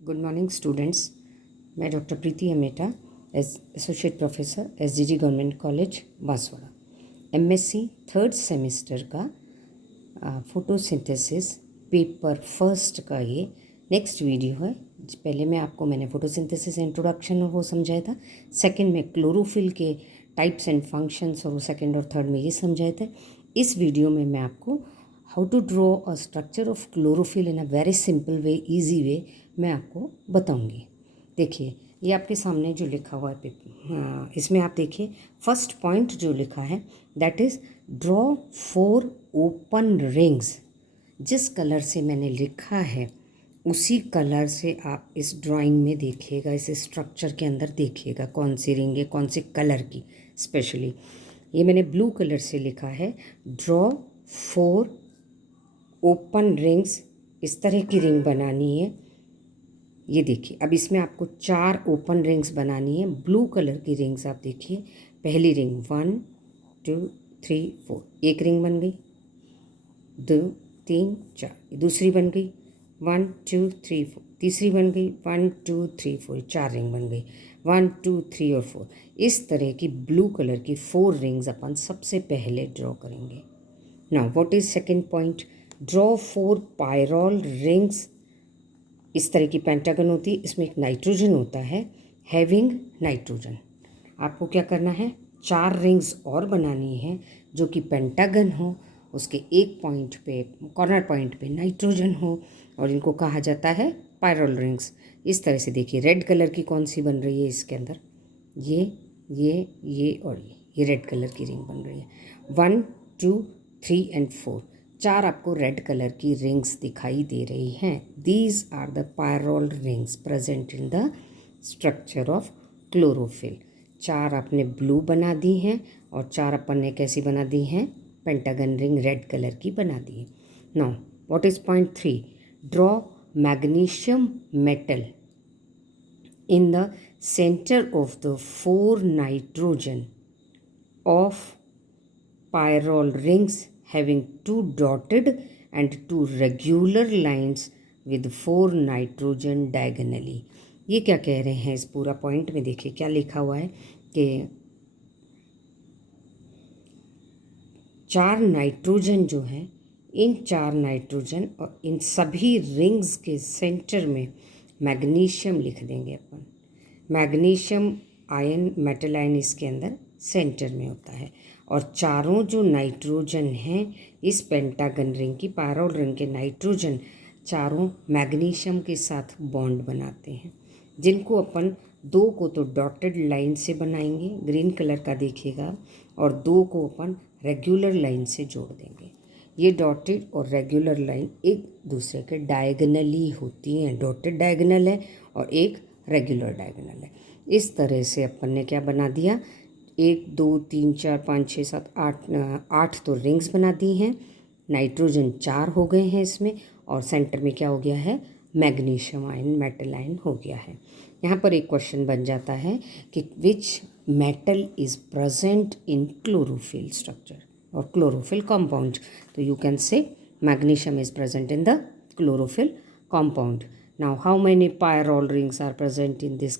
Good morning students. मैं doctor Preeti Ameta associate professor SGG government college Banswara, MSc third semester का photosynthesis paper first का ये next video है। पहले मैंने फोटोसिंथेसिस इंट्रोडक्शन और वो समझाया था। सेकंड में क्लोरोफिल के टाइप्स एंड फंक्शंस और सेकंड और थर्ड में ये समझाए थे। इस वीडियो में मैं आपको how to draw a structure of chlorophyll in a very simple way, easy way मैं आपको बताऊंगी। देखिए, ये आपके सामने जो लिखा हुआ है इसमें आप देखिए फर्स्ट पॉइंट जो लिखा है that is draw 4 open rings. जिस कलर से मैंने लिखा है उसी कलर से आप इस ड्राइंग में देखिएगा, इस स्ट्रक्चर के अंदर देखिएगा कौन सी रिंग है, कौन से कलर की। स्पेशली ये मैंने ब्लू कलर से लिखा है, ड्रॉ 4 ओपन रिंग्स। इस तरह की रिंग बनानी है। ये देखिए, अब इसमें आपको 4 ओपन रिंग्स बनानी है। ब्लू कलर की रिंग्स आप देखिए। पहली रिंग 1 2 3 4, एक रिंग बन गई। 2 3 4, दूसरी बन गई। 1 2 3 4, तीसरी बन गई। 1 2 3 4, 4 रिंग बन गई। 1 2 3 और 4, इस तरह की ब्लू कलर की 4 रिंग्स अपन सबसे पहले ड्रॉ करेंगे। Now what is second point? Draw 4 pyrrole rings. इस तरह की पेंटागन होती है, इसमें एक नाइट्रोजन होता है, हैविंग नाइट्रोजन। आपको क्या करना है, 4 रिंग्स और बनानी है जो कि पेंटागन हो, उसके एक पॉइंट पे, कॉर्नर पॉइंट पे नाइट्रोजन हो, और इनको कहा जाता है पायरोल रिंग्स। इस तरह से देखिए, रेड कलर की कौन सी बन रही है इसके अंदर, ये और ये रेड कलर की रिंग बन रही है। 1 2 3 एंड 4, 4 आपको रेड कलर की रिंग्स दिखाई दे रही हैं। These are the pyrrole rings present in the structure of chlorophyll. 4 आपने ब्लू बना दी हैं और 4 अपन ने कैसी बना दी हैं, पेंटागन रिंग रेड कलर की बना दी है। Now what is point 3? Draw magnesium metal in the center of the 4 nitrogen of pyrrole rings having 2 dotted and 2 regular lines with 4 nitrogen diagonally। ये क्या कह रहे हैं इस पूरा पॉइंट में? देखिए क्या लिखा हुआ है कि 4 नाइट्रोजन जो हैं, इन 4 नाइट्रोजन और इन सभी रिंग्स के सेंटर में मैग्नीशियम लिख देंगे अपन। मैग्नीशियम आयन, मेटल आयन इसके अंदर सेंटर में होता है, और चारों जो नाइट्रोजन हैं इस पेंटागन रिंग की, पायरोल रिंग के नाइट्रोजन चारों मैग्नीशियम के साथ बॉन्ड बनाते हैं, जिनको अपन 2 को तो डॉटेड लाइन से बनाएंगे, ग्रीन कलर का देखिएगा, और 2 को अपन रेगुलर लाइन से जोड़ देंगे। ये डॉटेड और रेगुलर लाइन एक दूसरे के डायगनली होती हैं। डॉटेड डायगनल है और एक रेगुलर डायगनल है। इस तरह से अपन ने क्या बना दिया, 1 2 3 4 5 6 7 8 तो रिंग्स बना दी हैं। नाइट्रोजन 4 हो गए हैं इसमें, और सेंटर में क्या हो गया है, मैग्नीशियम आयन, मेटल आयन हो गया है। यहाँ पर एक क्वेश्चन बन जाता है कि which metal is present in chlorophyll structure और क्लोरोफिल कंपाउंड। तो you can say magnesium is present in the chlorophyll compound. Now how many pyrrole rings are present in this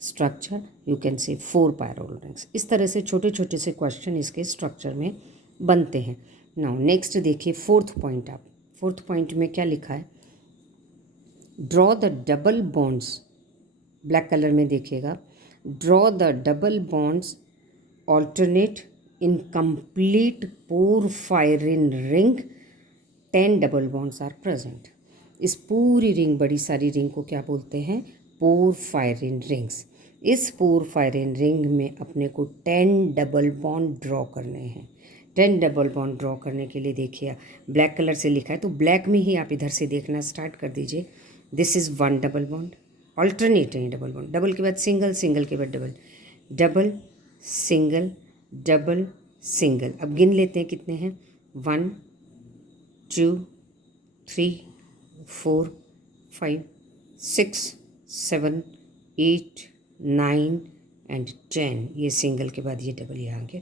structure? You can say 4 pyrrole rings. इस तरह से छोटे छोटे से question इसके structure में बनते हैं। नाउ नेक्स्ट देखिए फोर्थ पॉइंट। आप फोर्थ पॉइंट में क्या लिखा है, draw the double bonds. Black colour में देखिएगा, draw the double bonds alternate in complete porphyrin ring, 10 double bonds are present. इस पूरी रिंग, बड़ी सारी रिंग को क्या बोलते हैं, पोरफायरिन रिंग्स। इस पोरफायरिन रिंग में अपने को 10 डबल बॉन्ड ड्रॉ करने हैं। 10 डबल बॉन्ड ड्रॉ करने के लिए देखिए, ब्लैक कलर से लिखा है तो ब्लैक में ही आप इधर से देखना स्टार्ट कर दीजिए। This is 1 double bond, alternate है डबल बॉन्ड, डबल के बाद सिंगल, सिंगल के बाद double, double single double single. अब गिन लेते हैं कितने हैं, 1 2 3 4 5 6 7 8 9 एंड 10। ये सिंगल के बाद ये डबल यहाँ के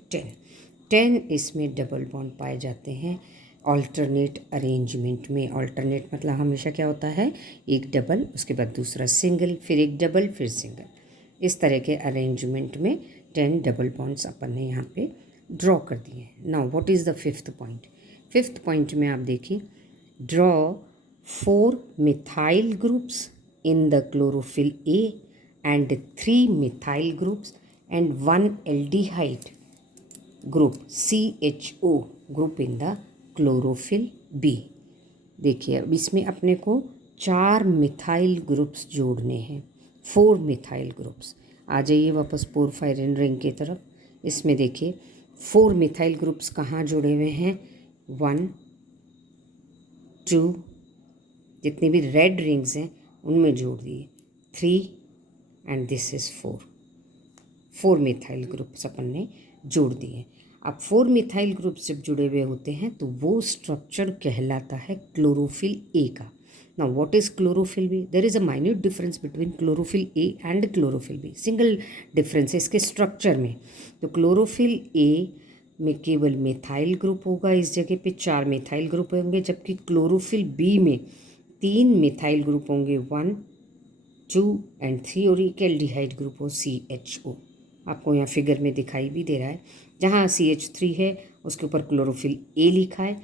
10 इसमें डबल बॉन्ड पाए जाते हैं ऑल्टरनेट अरेंजमेंट में। ऑल्टरनेट मतलब हमेशा क्या होता है, एक डबल उसके बाद दूसरा सिंगल, फिर एक डबल फिर सिंगल, इस तरह के अरेंजमेंट में 10 डबल बॉन्ड्स अपन ने यहाँ पे ड्रॉ कर दिए हैं। Now what is the fifth point. Fifth point में आप देखिए, draw 4 methyl groups in the chlorophyll A and 3 methyl groups and 1 aldehyde group CHO group in the chlorophyll B. देखिए अब इसमें अपने को 4 मिथाइल ग्रुप्स जोड़ने हैं, 4 मिथाइल ग्रुप्स। आ जाइए वापस पोरफायरिन रिंग की तरफ। इसमें देखिए 4 मिथाइल ग्रुप्स कहाँ जुड़े हुए हैं, 1 2, जितनी भी रेड रिंग्स हैं उनमें जोड़ दिए, 3 and this is 4 methyl groups अपन ने जोड़ दिए। अब 4 मिथाइल ग्रुप्स जब जुड़े हुए होते हैं तो वो स्ट्रक्चर कहलाता है क्लोरोफिल ए का। Now what is chlorophyll B? There is a minute difference between chlorophyll A and chlorophyll B, single difference है इसके स्ट्रक्चर में। तो क्लोरोफिल ए में केवल मिथाइल ग्रुप होगा, इस जगह पे 4 मिथाइल ग्रुप होंगे, जबकि क्लोरोफिल बी में 3 मिथाइल ग्रुप होंगे, 1 2 एंड 3, और एक एल्डिहाइड ग्रुप हो CHO। आपको यहाँ फिगर में दिखाई भी दे रहा है, जहाँ CH3 है उसके ऊपर क्लोरोफिल ए लिखा है,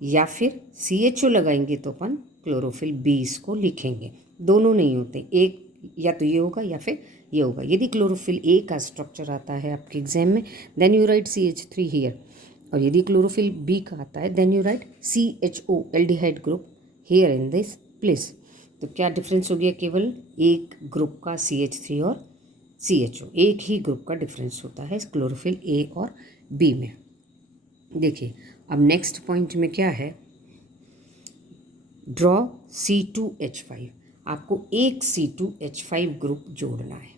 या फिर CHO लगाएंगे तो अपन क्लोरोफिल बी इसको लिखेंगे। दोनों नहीं होते, एक या तो ये होगा या फिर ये होगा। यदि क्लोरोफिल ए का स्ट्रक्चर आता है आपके एग्जाम में, then you right CH3 here, और यदि क्लोरोफिल बी का आता है then you write CHO aldehyde group here in this place. तो क्या डिफरेंस हो गया, केवल एक ग्रुप का CH3 और CHO, एक ही ग्रुप का डिफरेंस होता है क्लोरोफिल ए और बी में। देखिए अब नेक्स्ट पॉइंट में क्या है, ड्रॉ C2H5। आपको एक C2H5 ग्रुप जोड़ना है।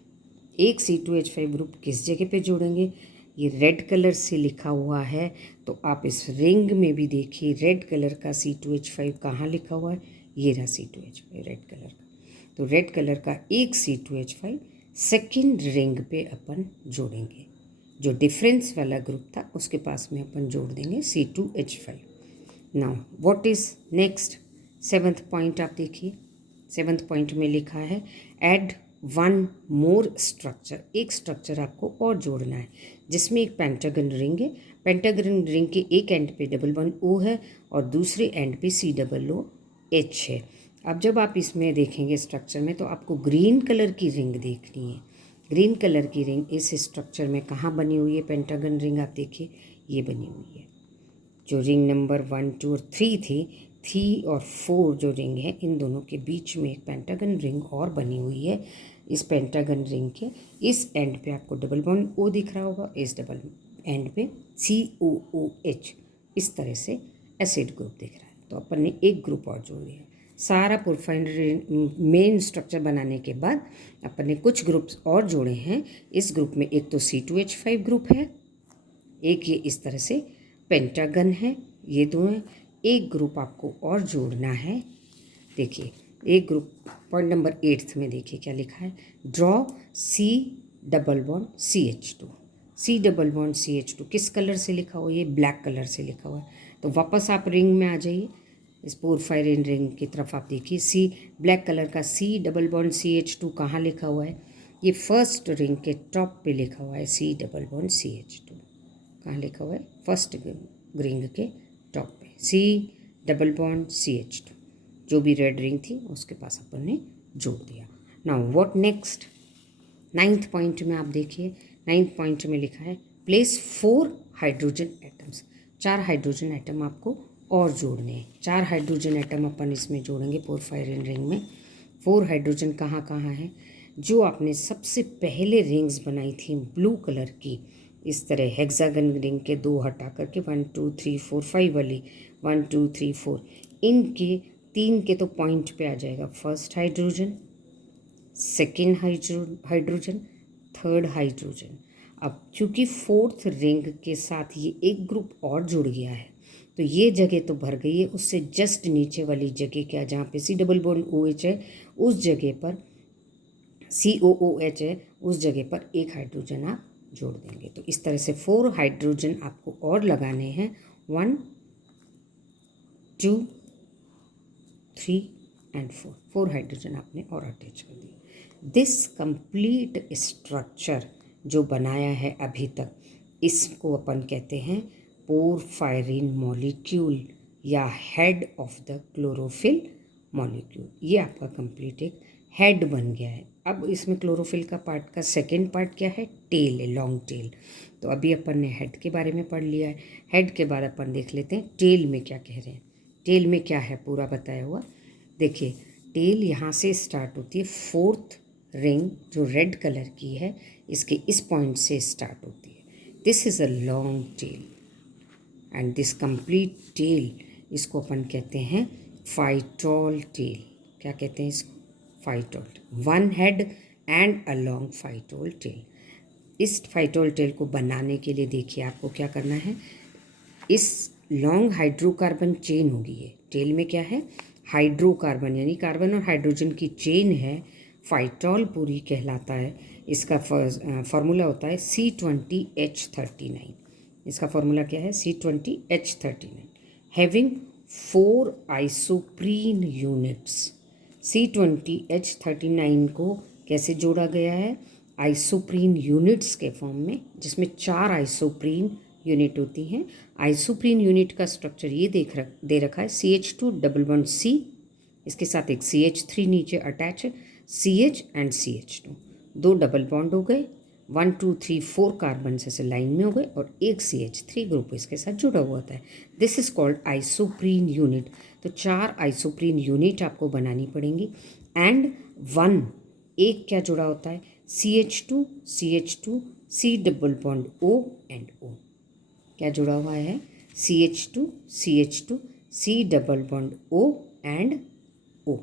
एक C2H5 ग्रुप किस जगह पे जोड़ेंगे, ये रेड कलर से लिखा हुआ है, तो आप इस रिंग में भी देखिए रेड कलर का C2H5 कहाँ लिखा हुआ है, ये रहा C2H5 रेड कलर का। तो रेड कलर का एक C2H5 सेकेंड रिंग पे अपन जोड़ेंगे, जो डिफरेंस वाला ग्रुप था उसके पास में अपन जोड़ देंगे C2H5। Now what is next, 7th point आप देखिए। 7th पॉइंट में लिखा है ऐड 1 मोर स्ट्रक्चर। एक स्ट्रक्चर आपको और जोड़ना है जिसमें एक पेंटागन रिंग है। पेंटागन रिंग के एक एंड पे डबल बॉन्ड O है और दूसरे एंड पे COOH है। अब जब आप इसमें देखेंगे स्ट्रक्चर में, तो आपको ग्रीन कलर की रिंग देखनी है। ग्रीन कलर की रिंग इस स्ट्रक्चर में कहाँ बनी हुई है, पेंटागन रिंग आप देखिए ये बनी हुई है। जो रिंग नंबर 1 2 और 3 थी, 3 और 4 जो रिंग है, इन दोनों के बीच में एक पेंटागन रिंग और बनी हुई है। इस पेंटागन रिंग के इस एंड पे आपको डबल बॉन्ड O दिख रहा होगा, इस डबल एंड पे COOH, इस तरह से एसिड ग्रुप दिख रहा है। तो अपन ने एक ग्रुप और जोड़ दिया। सारा पोरफायरिन मेन स्ट्रक्चर बनाने के बाद अपन ने कुछ ग्रुप्स और जोड़े हैं। इस ग्रुप में एक तो C2H5 ग्रुप है, एक ये इस तरह से पेंटागन है, ये दो हैं। एक ग्रुप आपको और जोड़ना है। देखिए एक ग्रुप पॉइंट नंबर 8 में देखिए क्या लिखा है, draw C double bond CH2। C double bond CH2 किस कलर से लिखा हुआ है, ये ब्लैक कलर से लिखा हुआ है। तो वापस आप रिंग में आ जाइए, इस पोरफायरिन रिंग की तरफ आप देखिए, C ब्लैक कलर का C डबल बॉन्ड CH2 कहाँ लिखा हुआ है, ये फर्स्ट रिंग के टॉप पे लिखा हुआ है C डबल बॉन्ड CH2। कहाँ लिखा हुआ है, फर्स्ट रिंग के टॉप पे C डबल बॉन्ड CH2। जो भी रेड रिंग थी उसके पास अपन ने जोड़ दिया। Now what next, 9th point में आप देखिए, 9th पॉइंट में लिखा है place 4 hydrogen atoms. 4 hydrogen atom आपको और जोड़ने हैं। 4 हाइड्रोजन एटम अपन इसमें जोड़ेंगे पोरफायरिन रिंग में। 4 हाइड्रोजन कहाँ कहाँ है, जो आपने सबसे पहले रिंग्स बनाई थी ब्लू कलर की, इस तरह हेक्सागन रिंग के 2 हटा करके 1 2 3 4 5 वाली 1 2 3 4, इनके 3 के तो पॉइंट पे आ जाएगा first hydrogen, second hydrogen, third hydrogen. अब चूँकि 4th रिंग के साथ ये एक ग्रुप और जुड़ गया है, तो ये जगह तो भर गई है, उससे जस्ट नीचे वाली जगह क्या, जहाँ पे C डबल बॉन्ड OH है उस जगह पर COOH है, उस जगह पर एक हाइड्रोजन आप जोड़ देंगे। तो इस तरह से 4 हाइड्रोजन आपको और लगाने हैं, 1 2, 3 एंड 4, 4 हाइड्रोजन आपने और अटैच कर दिए। दिस कंप्लीट स्ट्रक्चर जो बनाया है अभी तक, इसको अपन कहते हैं पोरफायरिन मॉलिक्यूल या head of the chlorophyll molecule. ये आपका कंप्लीट एक हेड बन गया है। अब इसमें क्लोरोफिल का पार्ट का सेकेंड पार्ट क्या है, टेल है, लॉन्ग टेल। तो अभी अपन ने हेड के बारे में पढ़ लिया है। हेड के बाद अपन देख लेते हैं टेल में क्या कह रहे हैं। टेल में क्या है पूरा बताया हुआ। देखिए टेल यहाँ से स्टार्ट होती है, फोर्थ रिंग जो रेड कलर की है इसके इस पॉइंट से स्टार्ट होती है। This is a long tail and this complete tail, इसको अपन कहते हैं फाइटोल टेल। क्या कहते हैं इसको, phytol. One head and a long phytol tail. इस फाइटोल टेल को बनाने के लिए देखिए आपको क्या करना है, इस लॉन्ग हाइड्रोकार्बन चेन होगी। ये टेल में क्या है, हाइड्रोकार्बन यानी कार्बन और हाइड्रोजन की चेन है, फाइटोल पूरी कहलाता है। इसका फार्मूला होता है C20H39। इसका फार्मूला क्या है, C20H39 having 4 isoprene units. C20H39 को कैसे जोड़ा गया है, आइसोप्रीन यूनिट्स के फॉर्म में, जिसमें 4 आइसोप्रीन यूनिट होती हैं। आइसोप्रीन यूनिट का स्ट्रक्चर ये दे रखा है, CH2 डबल बॉन्ड C, इसके साथ एक CH3 नीचे अटैच है, CH and CH2, 2 double bond हो गए, 1 2 3 4 कार्बन से लाइन में हो गए और एक CH3 ग्रुप इसके साथ जुड़ा हुआ होता है। This is called isoprene unit. तो 4 आइसोप्रीन यूनिट आपको बनानी पड़ेंगी एंड 1 एक क्या जुड़ा होता है, CH2 CH2 C double bond O and O। क्या जुड़ा हुआ है, CH2 CH2 C double bond O and O,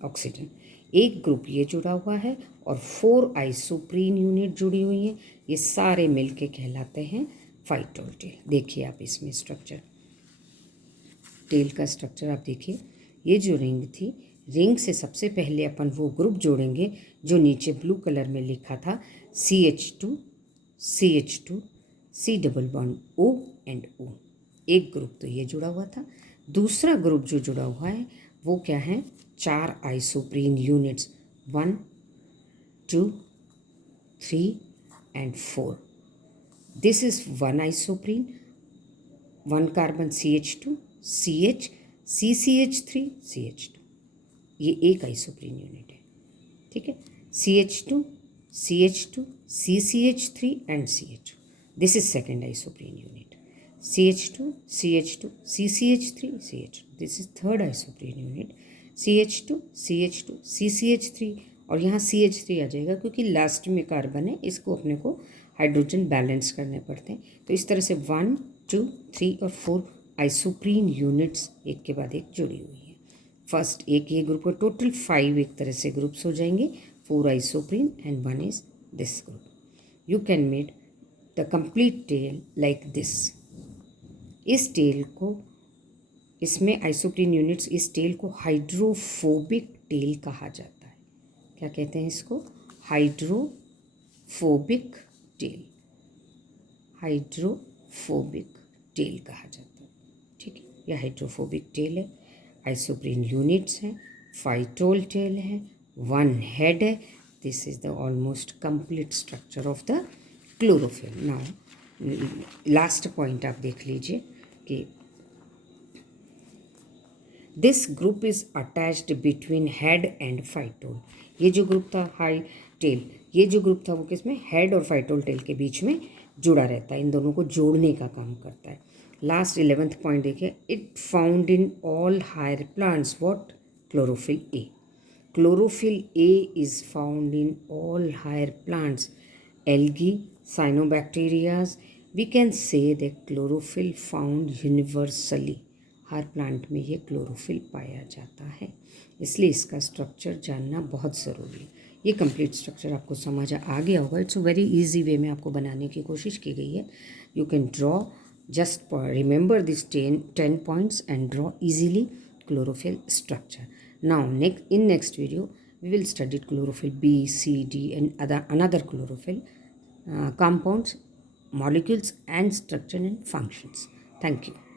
oxygen. एक ग्रुप ये जुड़ा हुआ है और 4 आइसोप्रीन यूनिट जुड़ी हुई हैं। ये सारे मिलके कहलाते हैं फाइटोल टेल। देखिए आप इसमें स्ट्रक्चर, टेल का स्ट्रक्चर आप देखिए। ये जो रिंग थी, रिंग से सबसे पहले अपन वो ग्रुप जोड़ेंगे जो नीचे ब्लू कलर में लिखा था, CH2 CH2 C double bond O and O। एक ग्रुप तो ये जुड़ा हुआ था। दूसरा ग्रुप जो जुड़ा हुआ है वो क्या है, 4 isoprene units, 1 2 3 and 4। This is 1 isoprene, 1 carbon CH2 CH CCH3 CH2, ये एक आइसोप्रीन यूनिट है, ठीक है। CH2 CH2 CCH3 and CH2, this is second isoprene unit. CH2 CH2 CCH3 CH2, this is third isoprene unit. CH2 CH2 CCH3, और यहाँ CH3 आ जाएगा क्योंकि last में कार्बन है, इसको अपने को हाइड्रोजन बैलेंस करने पड़ते हैं। तो इस तरह से 1 2 3 और 4 आइसोप्रीन यूनिट्स एक के बाद एक जुड़ी हुई है। फर्स्ट एक ये ग्रुप, टोटल 5 एक तरह से ग्रुप्स हो जाएंगे, 4 isoprene and 1 is this group. You can made the complete tail like this. इस टेल को, इसमें आइसोप्रीन यूनिट्स, इस टेल को हाइड्रोफोबिक टेल कहा जाता है। क्या कहते हैं इसको, हाइड्रोफोबिक टेल, हाइड्रोफोबिक टेल कहा जाता है, ठीक है। यह हाइड्रोफोबिक टेल है, आइसोप्रीन यूनिट्स हैं, फाइटोल टेल है, 1 हेड है। This is the almost complete structure of the chlorophyll. Now last point आप देख लीजिए कि this group is attached between head and phytol. ये जो ग्रुप था हाई टेल, ये जो ग्रुप था वो किसमें, हेड और फाइटोल टेल के बीच में जुड़ा रहता है, इन दोनों को जोड़ने का काम करता है। लास्ट 11th पॉइंट देखिए, it found in all higher plants, what, chlorophyll A. Chlorophyll A is found in all higher plants, algae, cyanobacterias. We can say that chlorophyll found universally, हर प्लांट में ये क्लोरोफिल पाया जाता है, इसलिए इसका structure जानना बहुत ज़रूरी है। ये कंप्लीट स्ट्रक्चर आपको समझ आ गया होगा। It's a very easy way में आपको बनाने की कोशिश की गई है। You can draw, just remember these 10 points and draw easily chlorophyll structure. Now next video we will study chlorophyll B, C, D and another chlorophyll compounds, molecules and structure and functions. Thank you.